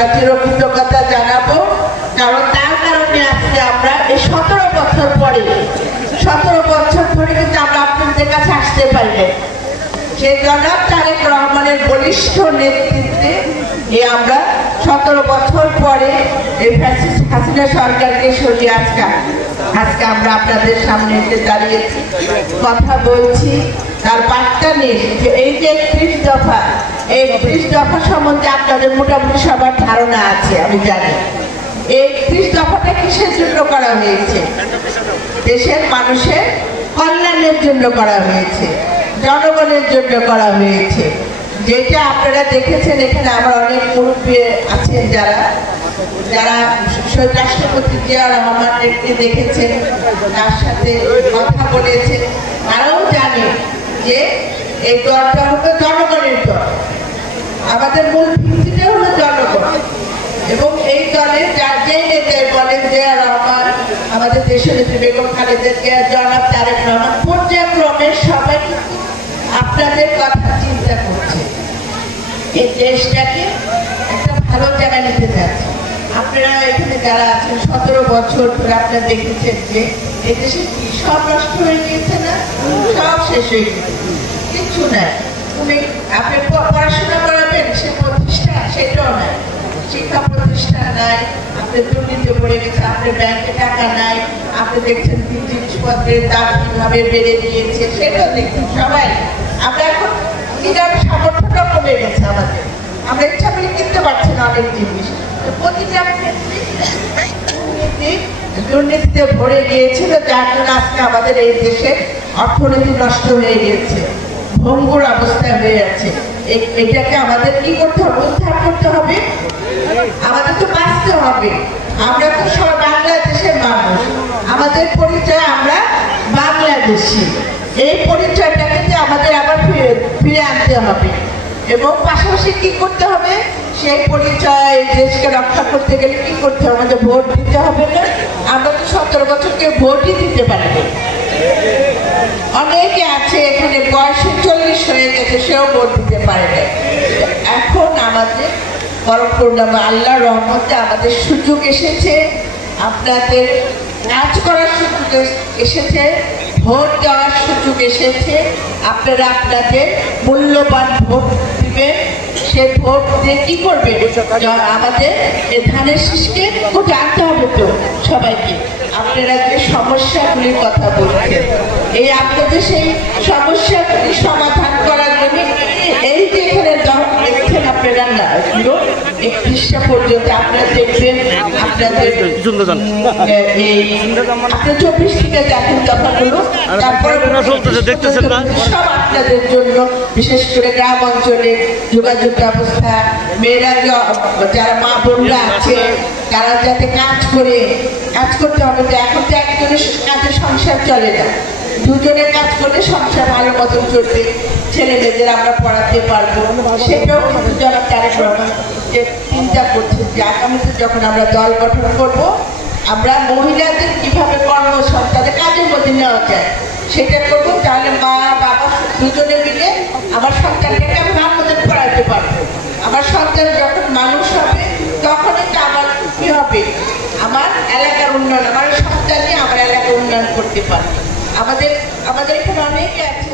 আমরা চিরকৃতজ্ঞতা জানাবো, কারণ তার কারণে আজকে আমরা এই 17 বছর পরে কিন্তু আমরা আপনাদের কাছে আসতে পারবো। সেই জনাব তারেক রহমানের বলিষ্ঠ নেতৃত্বে আমরা 17 বছর পরে এই ফ্যাসিস্ট হাসিনা সরকারকে সরিয়ে আজকে আমরা আপনাদের সামনে এসে দাঁড়িয়েছি, কথা বলছি। তার বার্তা নিয়ে যে এই যে 30 দফা, এই 30 দফা সম্বন্ধে আপনাদের মোটামুটি সবার ধারণা আছে, আমি জানি। এই 30 দফাটা কিসের জন্য করা হয়েছে? দেশের মানুষের কল্যাণের জন্য করা হয়েছে, জনগণের জন্য করা হয়েছে। যেটা আপনারা দেখেছেন, এখানে আমার অনেক মুরব্বী আছেন যারা শহীদ রাষ্ট্রপতি জিয়া রহমানকে দেখেছেন, তার সাথে কথা বলেছেন। তারাও জানে যে এই দলটা হলো জনগণের দল, আমাদের মূল ভিত্তিটা হলো জনগণ। এবং এই দলের যে নেতাই বলেন জিয়া রহমান, আমাদের দেশনেত্রী বেগম খালেদা জিয়া, জনাব তারেক রহমান, পর্যায়ক্রমে সবাই আপনাদের কথা চিন্তা করছে, এই দেশটাকে একটা ভালো জায়গায় নিতে যাচ্ছে। আপনারা এখানে যারা আছেন 17 বছর ধরে আপনারা দেখেছেন যে এই দেশে সব নষ্ট হয়ে গিয়েছে না, সব শেষ হয়ে গেছে, কিচ্ছু নাই। আপনি পড়াশোনা করাবেন, সে প্রতিষ্ঠান সেটাও নাই, শিক্ষা প্রতিষ্ঠান নাই, আপনার দুর্নীতি পড়ে গেছে, আপনার ব্যাংকে টাকা নাই, আপনি দেখছেন জিনিসপত্রের দাম কিভাবে বেড়ে দিয়েছে, সেটাও দেখছেন সবাই। আমরা এখন নিজের সামর্থ্যটা কমে গেছে আমাদের, আমরা ইচ্ছা করে কিনতে পারছি না অনেক জিনিস। প্রতিটা দুর্নীতিতে ভরে গিয়েছিল, যার জন্য আজকে আমাদের এই দেশে অর্থনীতি নষ্ট হয়ে গেছে, ভঙ্গুর অবস্থায় হয়ে যাচ্ছে। এটাকে আমাদের কি করতে হবে? উদ্ধার করতে হবে, আমাদের তো বাঁচতে হবে। আমরা তো সব বাংলাদেশের মানুষ, আমাদের পরিচয় আমরা বাংলাদেশি। এই পরিচয়টাকে আমাদের আবার ফিরে আনতে হবে এবং পাশাপাশি কি করতে হবে? সেই পরিচয় দেশকে রক্ষা করতে গেলে কি করতে হবে? আমাদের ভোট দিতে হবে না? আমরা তো 17 বছর কেউ ভোটই দিতে পারবে। অনেকে আছে এখানে বয়সে 40 হয়ে গেছে, সেও ভোট দিতে পারে না। এখন আমাদের আল্লাহর রহমতে আমাদের সুযোগ এসেছে, আপনাদের কাজ করার সুযোগ এসেছে, ভোট দেওয়ার সুযোগ এসেছে। আপনারা আপনাদের মূল্যবান ভোট দিবেন। সে ভোট দিয়ে কি করবে? আমাদের ধানের শীষকে ভোট আনতে হবে তো সবাইকে। আপনারা যে সমস্যাগুলির কথা বলছেন, এই আপনাদের সেই সমস্যাগুলি সমাধান করার জন্য এই যে এখানে দেখছেন আপনারা না 31টা পর্যন্ত আপনারা দেখবেন, আপনাদের এই 24 থেকে জাতীয় দফাগুলো, তারপরে সব আপনাদের জন্য, বিশেষ করে গ্রাম অঞ্চলে যোগাযোগ ব্যবস্থা, মেয়েরা যারা মা বোনরা আছে তারা যাতে কাজ করতে হবে। তো এখন তো একজনের কাজে সংসার চলে না, দুজনের কাজ করলে সংসার ভালো মতন চলবে, ছেলে মেয়েদের আমরা পড়াতে পারবো। সেটাও কিন্তু যারা তারেক রহমান যে চিন্তা করছে যে আগামীতে যখন আমরা দল গঠন করবো, আমরা মহিলাদের কিভাবে কর্মসংস্থানে কাজের মধ্যে নেওয়া যায় সেটা করবো। তাহলে মা বাবা দুজনে মিলে আমার সন্তানকে আমি ভালো মতন পড়াতে পারবো। আমার সন্তান যখন মানুষ হবে তখনই তো আমার কি হবে? আমার এলাকার উন্নয়ন, আমার সন্তান নিয়ে আমার এলাকার উন্নয়ন করতে পারবে। আমাদের এখানে অনেকে আছে